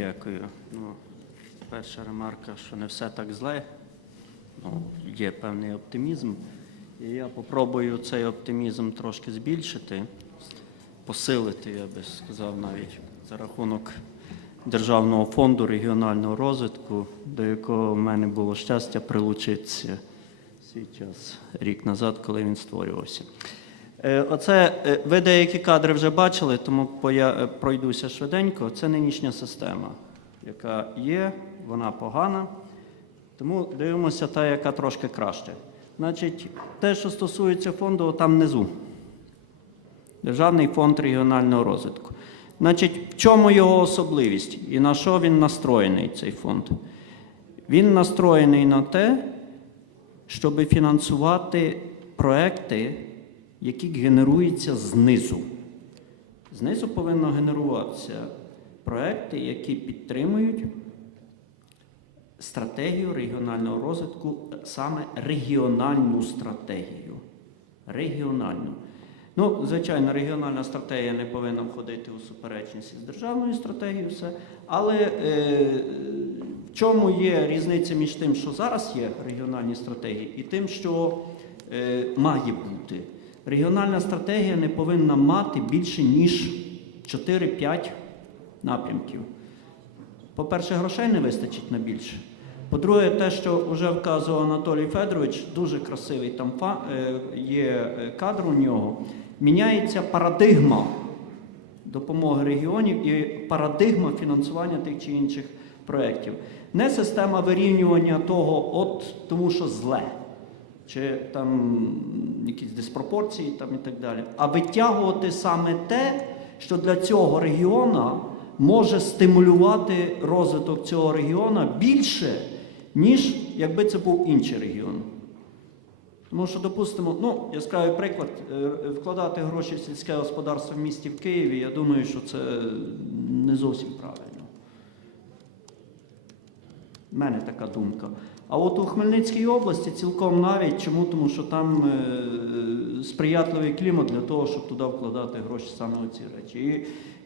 Дякую. Ну, перша ремарка, що не все так зле. Ну, є певний оптимізм. І я попробую цей оптимізм трошки збільшити, посилити, я би сказав, навіть за рахунок Державного фонду регіонального розвитку, до якого в мене було щастя прилучитися свій час рік назад, коли він створювався. Е, Оце е, ви деякі кадри вже бачили, тому поя- е, пройдуся швиденько. Це нинішня система, яка є, вона погана. Тому дивимося та, яка трошки краще. Значить, те, що стосується фонду, там внизу. Державний фонд регіонального розвитку. Значить, в чому його особливість і на що він настроєний, цей фонд? Він настроєний на те, щоб фінансувати проекти, які генеруються знизу. Знизу повинно генеруватися проекти, які підтримують стратегію регіонального розвитку, саме регіональну стратегію. Регіональну. Ну, звичайно, регіональна стратегія не повинна входити у суперечність з державною стратегією, все. але е, в чому є різниця між тим, що зараз є регіональні стратегії, і тим, що е, має бути? Регіональна стратегія не повинна мати більше, ніж 4-5 напрямків. По-перше, грошей не вистачить на більше. По-друге, те, що вже вказував Анатолій Федорович, дуже красивий там е, є е, кадр у нього. Міняється парадигма допомоги регіонів і парадигма фінансування тих чи інших проєктів. Не система вирівнювання того, от тому що зле, чи там якісь диспропорції там і так далі, а витягувати саме те, що для цього регіону може стимулювати розвиток цього регіону більше, ніж якби це був інший регіон. Тому що, допустимо, ну, яскравий приклад, е, вкладати гроші в сільське господарство в місті в Києві, я думаю, що це не зовсім правильно. У мене така думка. А от у Хмельницькій області цілком навіть чому? Тому що там е, сприятливий клімат для того, щоб туди вкладати гроші саме у ці речі.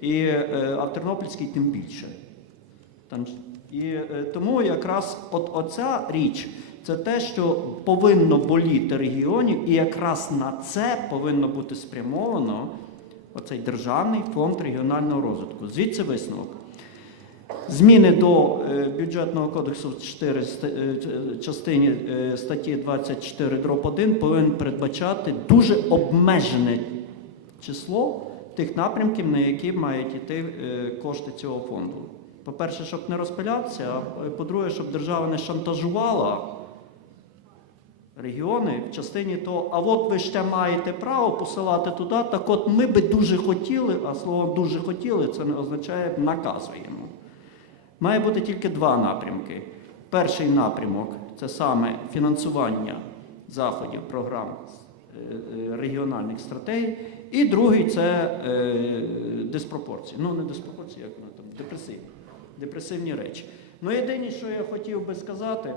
І, і, е, а в Тернопільській тим більше. Там, і е, тому якраз от оця річ це те, що повинно боліти регіонів, і якраз на це повинно бути спрямовано оцей державний фонд регіонального розвитку. Звідси висновок. Зміни до е, бюджетного кодексу 4 ст- е, частині е, статті 24 дроб 1 повинен передбачати дуже обмежене число тих напрямків, на які мають йти кошти цього фонду. По-перше, щоб не розпилятися, а по-друге, щоб держава не шантажувала регіони в частині того, а от ви ще маєте право посилати туди, так от ми би дуже хотіли, а слово дуже хотіли це не означає наказуємо. Має бути тільки два напрямки. Перший напрямок це саме фінансування заходів, програм е, е, регіональних стратегій. І другий це е, диспропорції. Ну, не диспропорції, як воно там, депресивні. Депресивні речі. Ну, єдине, що я хотів би сказати,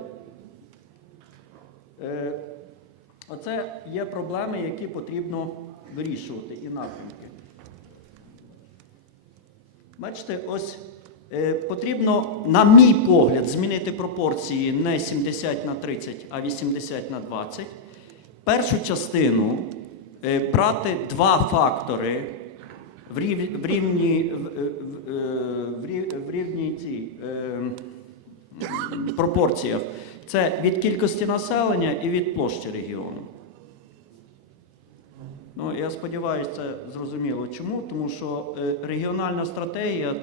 оце є проблеми, які потрібно вирішувати і напрямки. Бачите, ось потрібно, на мій погляд, змінити пропорції не 70 на 30, а 80 на 20. Першу частину е, брати два фактори в рів- в рівні, е, в, е, цій, е, пропорціях. Це від кількості населення і від площі регіону. Ну, я сподіваюся, це зрозуміло. Чому? Тому що е, регіональна стратегія,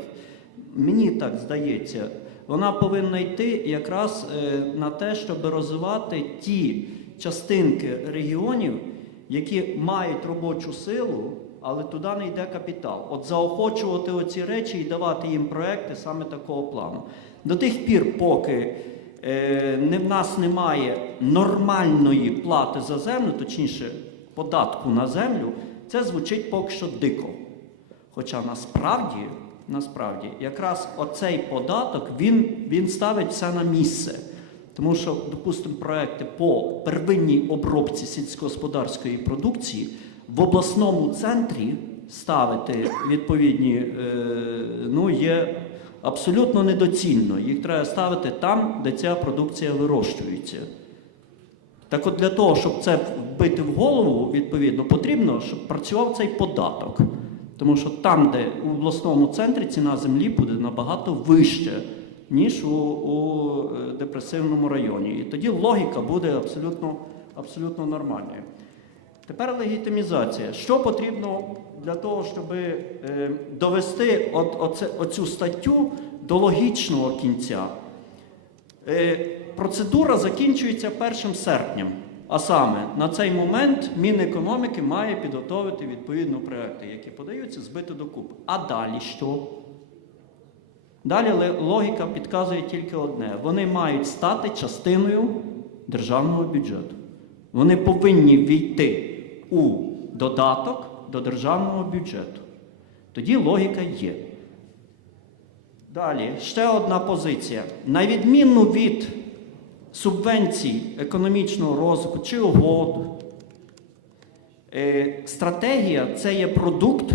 мені так здається, вона повинна йти якраз е, на те, щоб розвивати ті частинки регіонів, які мають робочу силу, але туди не йде капітал. От заохочувати оці речі і давати їм проекти саме такого плану. До тих пір, поки е, не, в нас немає нормальної плати за землю, точніше, податку на землю, це звучить поки що дико. Хоча насправді, насправді, якраз оцей податок він, він ставить все на місце. Тому що, допустимо, проекти по первинній обробці сільськогосподарської продукції в обласному центрі ставити відповідні, е, ну, є абсолютно недоцільно. Їх треба ставити там, де ця продукція вирощується. Так от для того, щоб це вбити в голову, відповідно, потрібно, щоб працював цей податок. Тому що там, де у обласному центрі ціна землі буде набагато вища, ніж у, у е, депресивному районі. І тоді логіка буде абсолютно, абсолютно нормальною. Тепер легітимізація. Що потрібно для того, щоб е, довести оцю статтю до логічного кінця? Е, процедура закінчується 1 серпням. А саме на цей момент Мінекономіки має підготовити відповідно проекти, які подаються, збити докупи. А далі що? Далі логіка підказує тільки одне: вони мають стати частиною державного бюджету. Вони повинні війти у додаток до державного бюджету. Тоді логіка є. Далі, ще одна позиція. На відміну від субвенцій економічного розвитку чи угод, е, стратегія це є продукт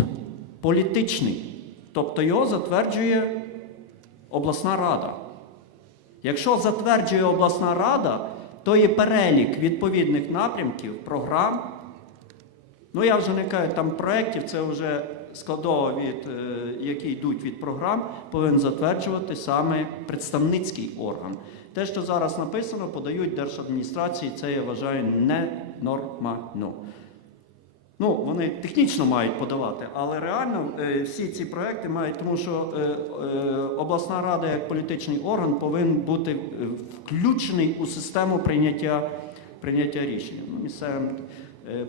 політичний. Тобто його затверджує обласна рада. Якщо затверджує обласна рада, то є перелік відповідних напрямків, програм. Ну, я вже не кажу, там проєктів, це вже складова, від, е, які йдуть від програм, повинен затверджувати саме представницький орган. Те, що зараз написано, подають держадміністрації, це я вважаю ненормально. Ну, вони технічно мають подавати, але реально е, всі ці проекти мають, тому що е, е, обласна рада як політичний орган повинен бути включений у систему прийняття, прийняття рішення. Ну, місцевим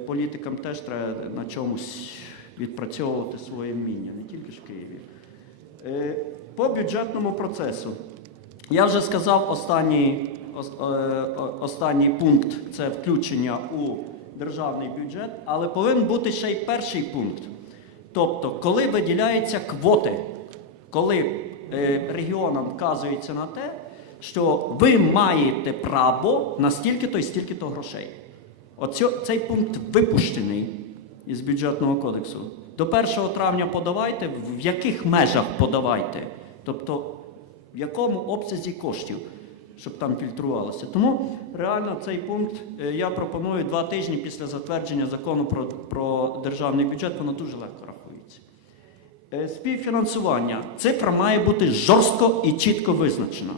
політикам теж треба на чомусь відпрацьовувати своє вміння, не тільки ж в Києві. По бюджетному процесу. Я вже сказав останній, ос- е, останній пункт це включення у державний бюджет, але повинен бути ще й перший пункт. Тобто, коли виділяються квоти, коли е, регіонам вказується на те, що ви маєте право на стільки-то і стільки-то грошей. Оцьо, цей пункт випущений із бюджетного кодексу. До 1 травня подавайте, в яких межах подавайте. Тобто в якому обсязі коштів, щоб там фільтрувалося. Тому реально цей пункт е, я пропоную два тижні після затвердження закону про, про державний бюджет, воно дуже легко рахується. Е, Співфінансування. Цифра має бути жорстко і чітко визначена.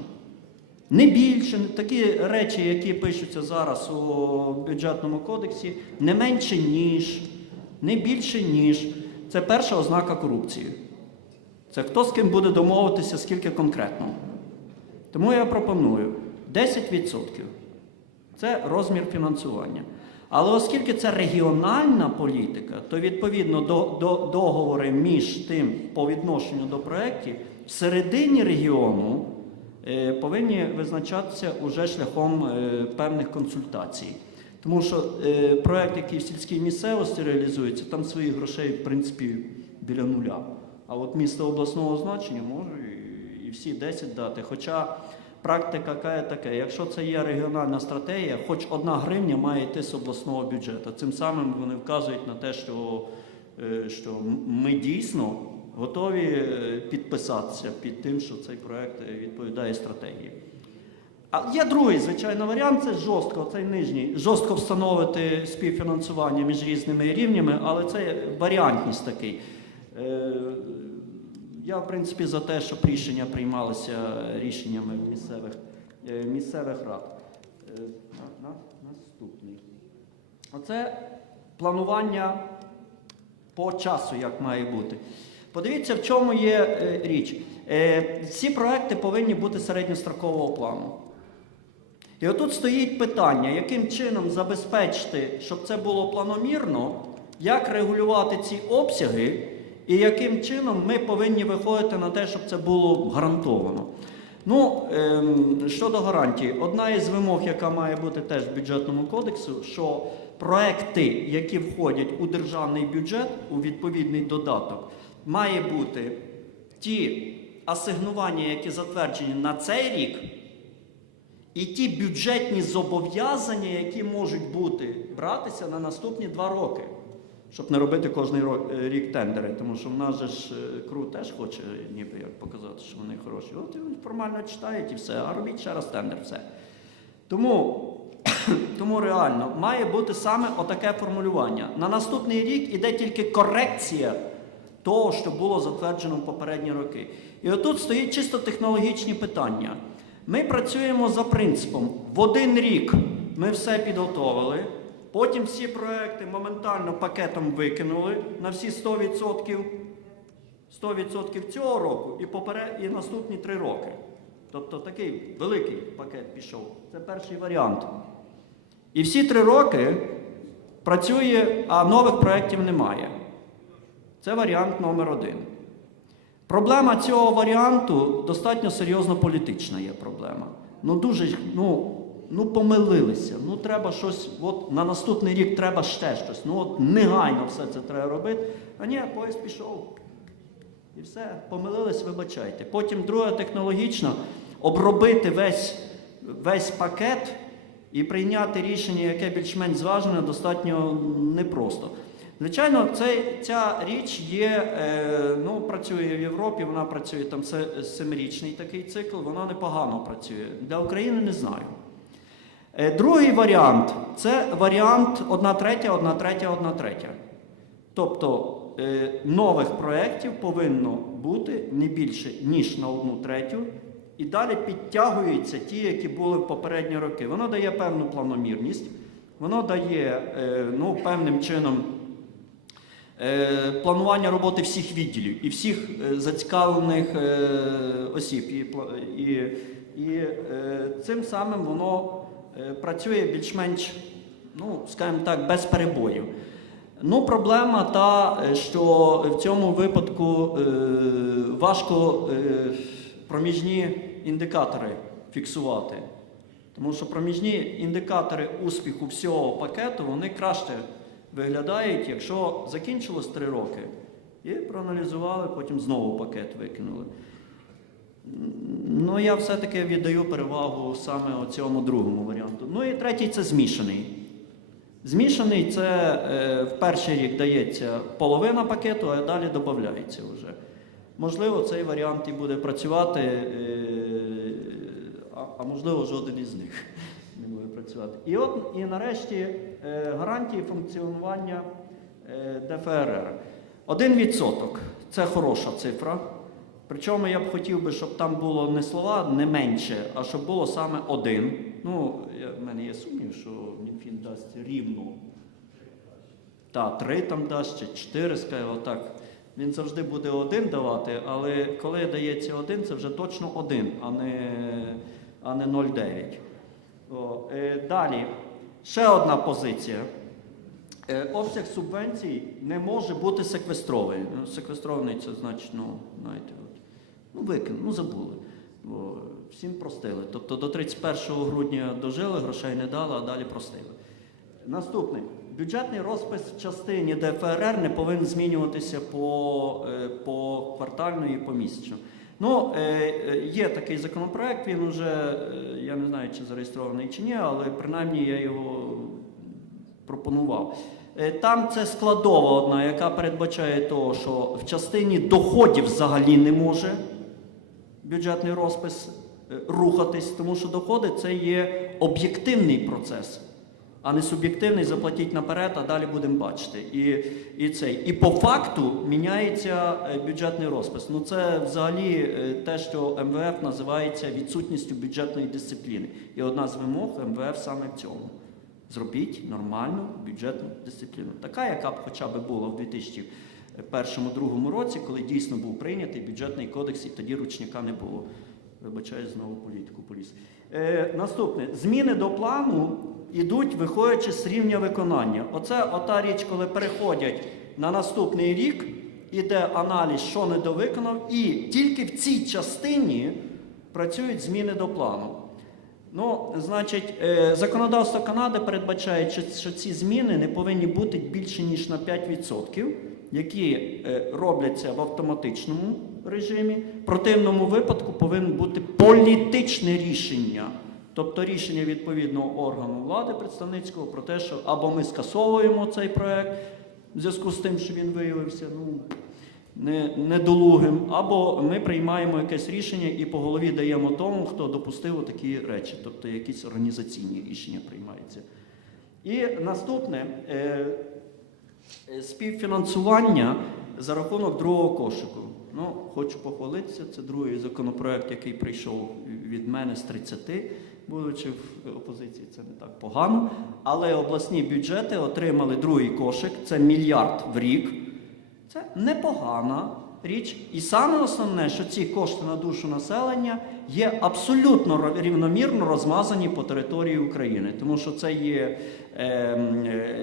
Не більше, такі речі, які пишуться зараз у бюджетному кодексі, не менше ніж, не більше ніж. Це перша ознака корупції. Це хто з ким буде домовитися, скільки конкретно. Тому я пропоную 10%. Це розмір фінансування. Але оскільки це регіональна політика, то відповідно до, до договори між тим по відношенню до проєктів всередині регіону е, повинні визначатися уже шляхом е, певних консультацій. Тому що е, проєкт, який в сільській місцевості реалізується, там своїх грошей, в принципі, біля нуля. А от місто обласного значення може і, всі 10 дати. Хоча практика каже таке, якщо це є регіональна стратегія, хоч одна гривня має йти з обласного бюджету. Цим самим вони вказують на те, що, е, що ми дійсно готові е, підписатися під тим, що цей проект е, відповідає стратегії. А є другий, звичайно, варіант це жорстко, цей нижній. Жорстко встановити співфінансування між різними рівнями, але це варіантність такий. Е, Я, в принципі, за те, щоб рішення приймалися рішеннями місцевих, е, місцевих рад. Е, Наступний. Оце планування по часу, як має бути. Подивіться, в чому є річ. Ці проекти повинні бути середньострокового плану. І отут стоїть питання, яким чином забезпечити, щоб це було планомірно, як регулювати ці обсяги, і яким чином ми повинні виходити на те, щоб це було гарантовано. Ну, ем, щодо гарантії, одна із вимог, яка має бути теж в бюджетному кодексу, що проекти, які входять у державний бюджет, у відповідний додаток, має бути ті асигнування, які затверджені на цей рік, і ті бюджетні зобов'язання, які можуть бути братися на наступні два роки. Щоб не робити кожен е, рік тендери, тому що в нас же ж е, КРУ теж хоче ніби як показати, що вони хороші. От і формально читають і все, а робіть ще раз тендер, все. Тому, тому реально має бути саме отаке формулювання. На наступний рік іде тільки корекція того, що було затверджено в попередні роки. І отут стоїть чисто технологічні питання. Ми працюємо за принципом: в один рік ми все підготовили, потім всі проекти моментально пакетом викинули на всі 100%. 100% цього року і, поперед... і наступні три роки. Тобто такий великий пакет пішов. Це перший варіант. І всі три роки працює, а нових проєктів немає. Це варіант номер один. Проблема цього варіанту достатньо серйозно політична є проблема. Ну дуже ну, ну помилилися. Ну треба щось, от на наступний рік треба ще щось. Ну от негайно все це треба робити. А ні, поїзд пішов. І все, помилились, вибачайте. Потім друга технологічна обробити весь, весь пакет і прийняти рішення, яке більш-менш зважене, достатньо непросто. Звичайно, цей, ця річ є, е, ну, працює в Європі, вона працює там семирічний такий цикл, вона непогано працює. Для України не знаю. Е, другий варіант це варіант 1 третя, 1 третя, 1 третя. Тобто е, нових проєктів повинно бути не більше, ніж на одну третю, і далі підтягуються ті, які були в попередні роки. Воно дає певну планомірність, воно дає е, ну, певним чином планування роботи всіх відділів і всіх зацікавлених осіб. І, і, і цим самим воно працює більш-менш, ну, скажімо так, без перебоїв. Ну, проблема та, е, що в цьому випадку е, важко е, проміжні індикатори фіксувати. Тому що проміжні індикатори успіху всього пакету вони краще виглядають, якщо закінчилось три роки, і проаналізували, потім знову пакет викинули. Ну, я все-таки віддаю перевагу саме цьому другому варіанту. Ну і третій це змішаний. Змішаний це е, в перший рік дається половина пакету, а далі додається вже. Можливо, цей варіант і буде працювати, е, а, а можливо, жоден із них не буде працювати. І от, і нарешті е, гарантії функціонування е, ДФРР. Один відсоток це хороша цифра. Причому я б хотів би, щоб там було не слова не менше, а щоб було саме один. Ну, в мене є сумнів, що Мінфін дасть рівно. Та, три там дасть, чи чотири, скажімо так. Він завжди буде один давати, але коли дається один, це вже точно один, а не, а не 0,9. Е, далі, ще одна позиція. Е, обсяг субвенцій не може бути секвестрований. Ну, Секвестрований це значить, ну, знаєте, ну викинув, ну забули. Бо всім простили. Тобто до 31 грудня дожили, грошей не дали, а далі простили. Наступний. Бюджетний розпис в частині ДФРР не повинен змінюватися по, е, по квартально і помісячно. Ну, е, е, є такий законопроект, він вже, я не знаю, чи зареєстрований чи ні, але принаймні я його пропонував. Там це складова одна, яка передбачає того, що в частині доходів взагалі не може бюджетний розпис е, рухатись, тому що доходи це є об'єктивний процес, а не суб'єктивний заплатіть наперед, а далі будемо бачити. І, і, цей. і по факту міняється е, бюджетний розпис. Ну це взагалі е, те, що МВФ називається відсутністю бюджетної дисципліни. І одна з вимог МВФ саме в цьому. Зробіть нормальну бюджетну дисципліну. Така, яка б хоча б була в 2001-2002 році, коли дійсно був прийнятий бюджетний кодекс, і тоді ручника не було. Вибачаю знову політику поліс. Е, наступне. Зміни до плану йдуть, виходячи з рівня виконання. Оце ота річ, коли переходять на наступний рік, іде аналіз, що недовиконав, і тільки в цій частині працюють зміни до плану. Ну, значить, е, законодавство Канади передбачає, що ці зміни не повинні бути більше ніж на 5%, які е, робляться в автоматичному режимі. В противному випадку повинно бути політичне рішення, тобто рішення відповідного органу влади представницького про те, що або ми скасовуємо цей проект, в зв'язку з тим, що він виявився ну, не, недолугим, або ми приймаємо якесь рішення і по голові даємо тому, хто допустив такі речі, тобто якісь організаційні рішення приймаються. І наступне е, співфінансування за рахунок другого кошику. Ну, хочу похвалитися, це другий законопроект, який прийшов від мене з 30, будучи в опозиції, це не так погано. Але обласні бюджети отримали другий кошик, це мільярд в рік. Це непогана річ. І саме основне, що ці кошти на душу населення є абсолютно рівномірно розмазані по території України, тому що це є е, е,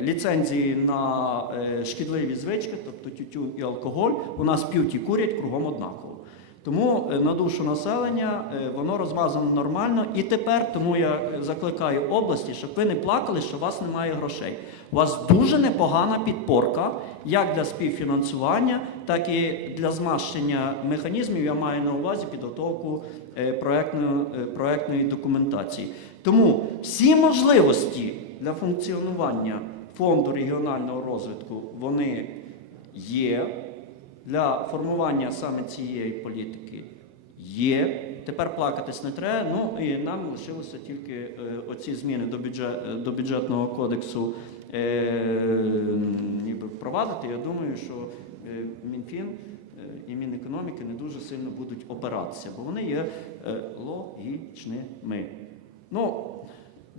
ліцензії на е, шкідливі звички, тобто тютюн і алкоголь. У нас п'ють і курять кругом однаково. Тому е, на душу населення е, воно розмазано нормально. І тепер тому я е, закликаю області, щоб ви не плакали, що у вас немає грошей. У вас дуже непогана підпорка, як для співфінансування, так і для змащення механізмів. Я маю на увазі підготовку е, проектної, е, проектної документації. Тому всі можливості для функціонування фонду регіонального розвитку вони є для формування саме цієї політики є. Тепер плакатись не треба. Ну і нам лишилося тільки е, оці зміни до, бюджет, до бюджетного кодексу е, ніби впровадити. Я думаю, що е, Мінфін е, і Мінекономіки не дуже сильно будуть опиратися, бо вони є е, логічними. Ну,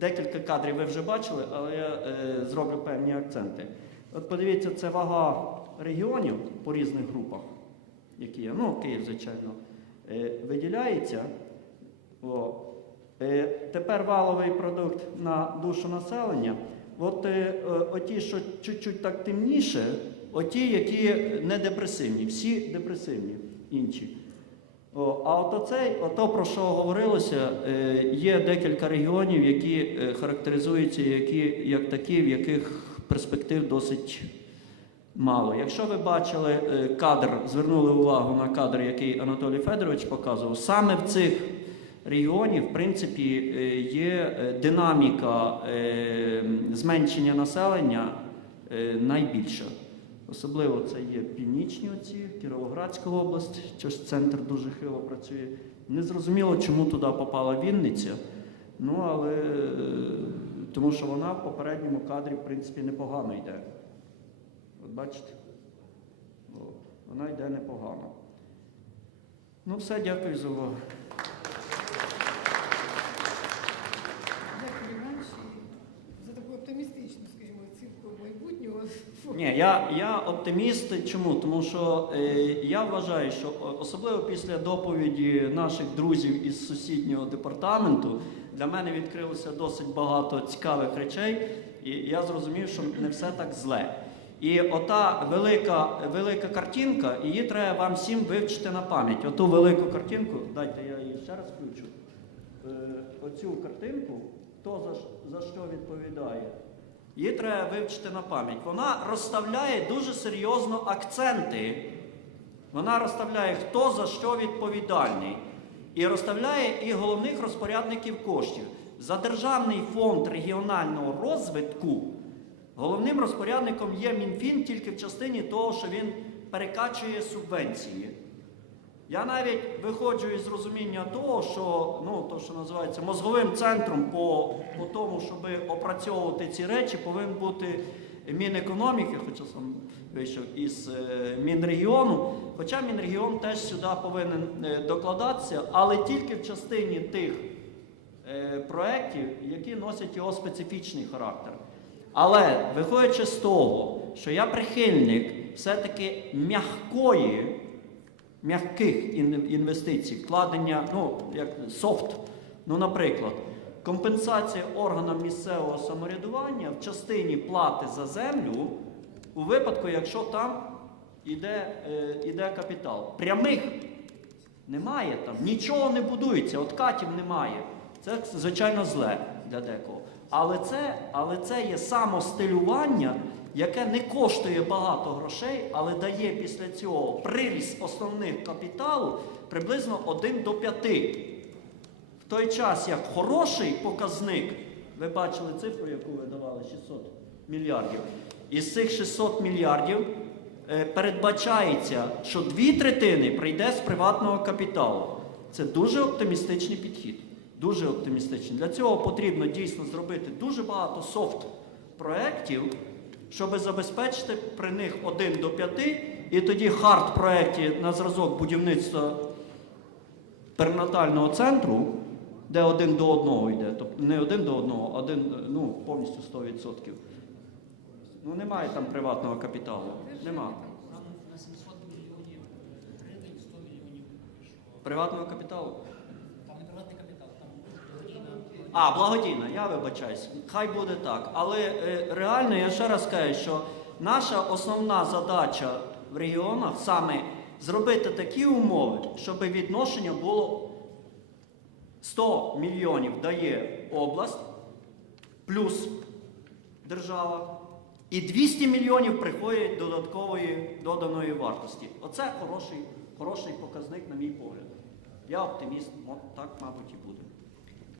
декілька кадрів ви вже бачили, але я е, зроблю певні акценти. От подивіться, це вага регіонів по різних групах, які є. Ну, Київ, звичайно, е, виділяється. О. Е, тепер валовий продукт на душу населення. От е, оті, що чуть-чуть так темніше, оті, які не депресивні, всі депресивні інші. А от оцей, ото про що говорилося, е, є декілька регіонів, які е, характеризуються які, як такі, в яких перспектив досить мало. Якщо ви бачили е, кадр, звернули увагу на кадр, який Анатолій Федорович показував, саме в цих регіонів, в принципі, є динаміка зменшення населення найбільша. Особливо це є північні оці, Кіровоградська область, щось центр дуже хило працює. Незрозуміло, чому туди попала Вінниця. Ну, але е, тому що вона в попередньому кадрі, в принципі, непогано йде. От бачите? Вона йде непогано. Ну, все, дякую за увагу. Дякую, Іванович, і за таку оптимістичну, скажімо, оцінку майбутнього. Ні, я, я оптиміст. Чому? Тому що е, я вважаю, що особливо після доповіді наших друзів із сусіднього департаменту для мене відкрилося досить багато цікавих речей, і я зрозумів, що не все так зле. І ота велика, велика картинка, її треба вам всім вивчити на пам'ять. Оту велику картинку, дайте я її ще раз включу. Е, оцю картинку, хто за, за що відповідає. Її треба вивчити на пам'ять. Вона розставляє дуже серйозно акценти. Вона розставляє, хто за що відповідальний. І розставляє і головних розпорядників коштів. За Державний фонд регіонального розвитку головним розпорядником є Мінфін тільки в частині того, що він перекачує субвенції. Я навіть виходжу із розуміння того, що ну, то, що називається мозговим центром по, по тому, щоб опрацьовувати ці речі, повинен бути Мінекономіки, хоча сам вийшов із е, Мінрегіону. Хоча Мінрегіон теж сюди повинен е, докладатися, але тільки в частині тих е, проєктів, які носять його специфічний характер. Але виходячи з того, що я прихильник все-таки м'якої м'яких інвестицій, вкладення, ну, як софт. Ну, наприклад, компенсація органам місцевого самоврядування в частині плати за землю у випадку, якщо там іде, е, іде капітал. Прямих немає там, нічого не будується, откатів немає. Це, звичайно, зле для декого. Але це, але це є самостилювання, яке не коштує багато грошей, але дає після цього приріст основних капіталу приблизно 1 до 5. В той час, як хороший показник, ви бачили цифру, яку ви давали, 600 мільярдів. із цих 600 мільярдів е, передбачається, що дві третини прийде з приватного капіталу. Це дуже оптимістичний підхід. Дуже оптимістичний. Для цього потрібно дійсно зробити дуже багато софт-проєктів, щоб забезпечити при них 1 до 5, і тоді хард-проєкті на зразок будівництва перинатального центру, де один до одного йде, тобто не один до одного, а один ну, повністю 100%. Ну немає там приватного капіталу. Нема. Нам на 700 мільйонів гривень 100 мільйонів що Приватного капіталу. там не приватний капітал, там благодійна. А, благодійна, я вибачаюсь. Хай буде так. Але е, реально я ще раз кажу, що наша основна задача в регіонах саме зробити такі умови, щоб відношення було 100 мільйонів дає область плюс держава. І 200 мільйонів приходять додаткової доданої вартості. Оце хороший, хороший показник, на мій погляд. Я оптиміст, от так треба